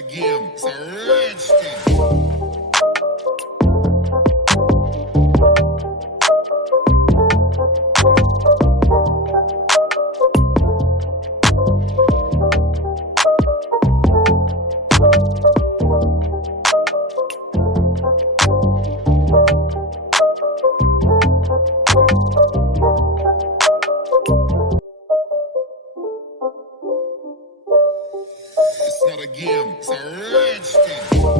again. It's a rich thing. Again, it's a rich thing.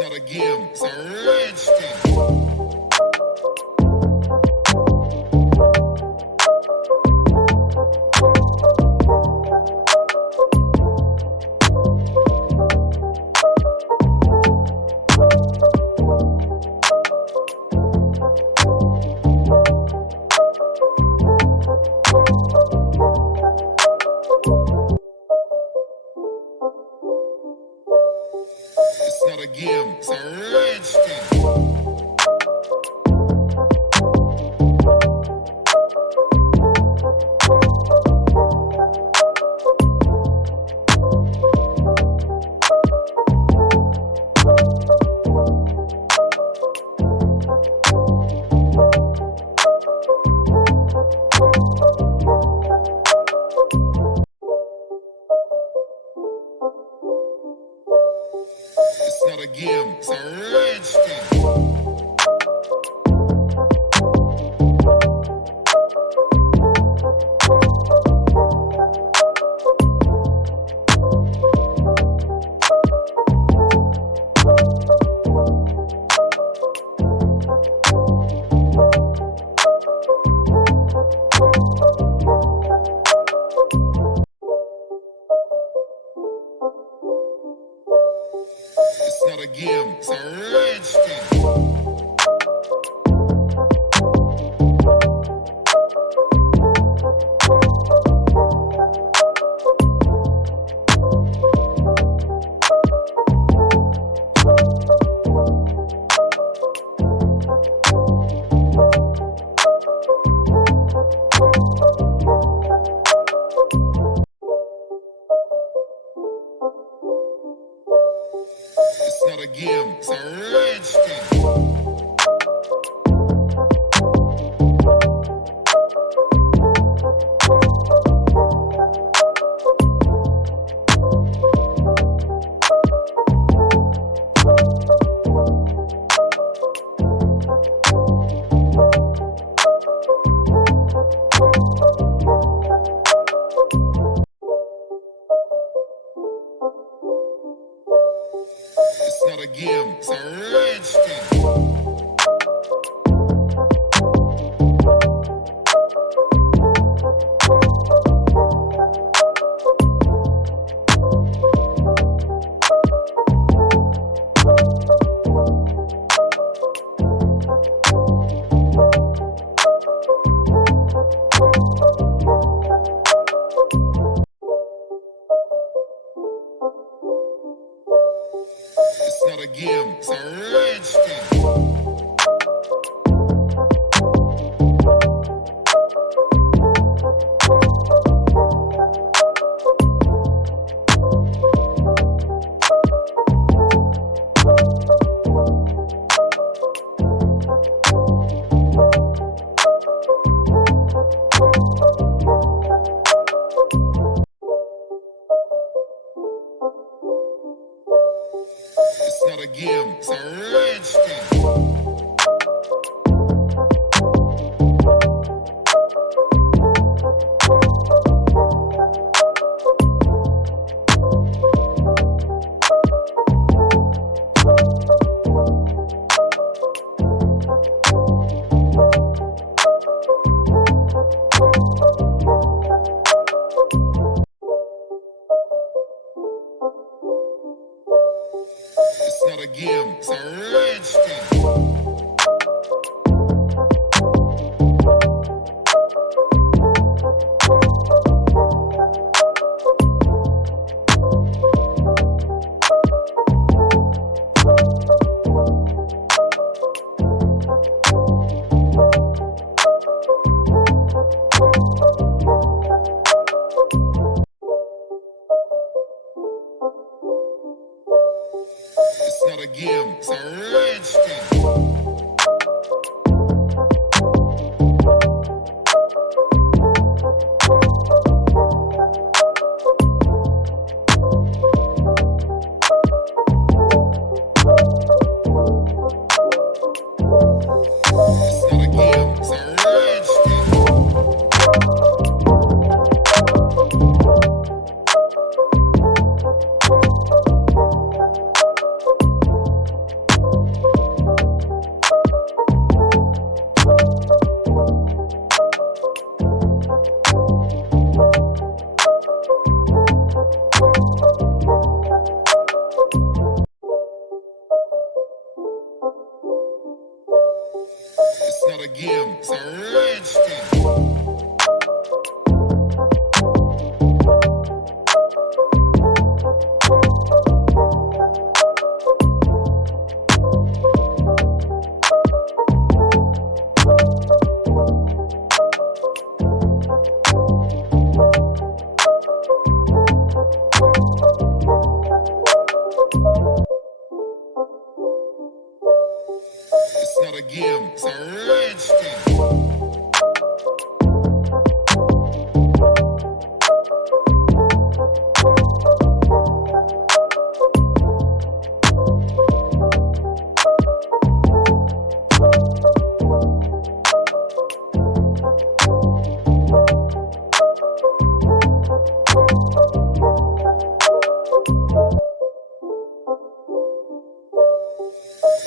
Not again, it's a rich thing. Not again, it's a rich thing. Not again, it's a rich thing. Not again, it's a rich thing. Not again, it's a rich thing. Not again, it's a rich thing. Not again, it's a rich thing. Not again, it's a rich thing. Not not a game, it's a rich thing. It's not a game, it's a rich thing. It's not a game, it's a rich thing. It's not a game, it's a rich thing. It's not a game, it's a rich thing.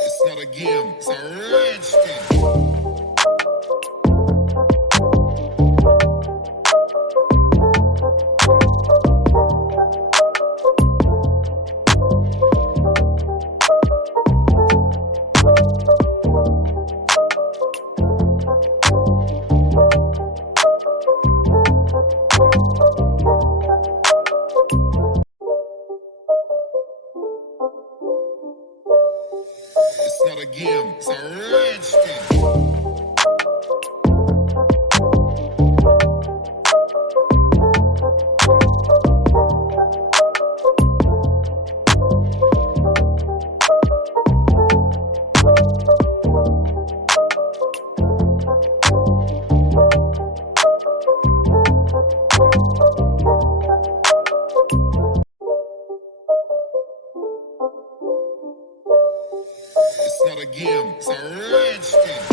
It's not a game, it's a rich thing. It's not a game, it's a rich thing. It's not a game, it's a rich thing.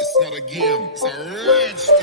It's not a game, it's a rich thing.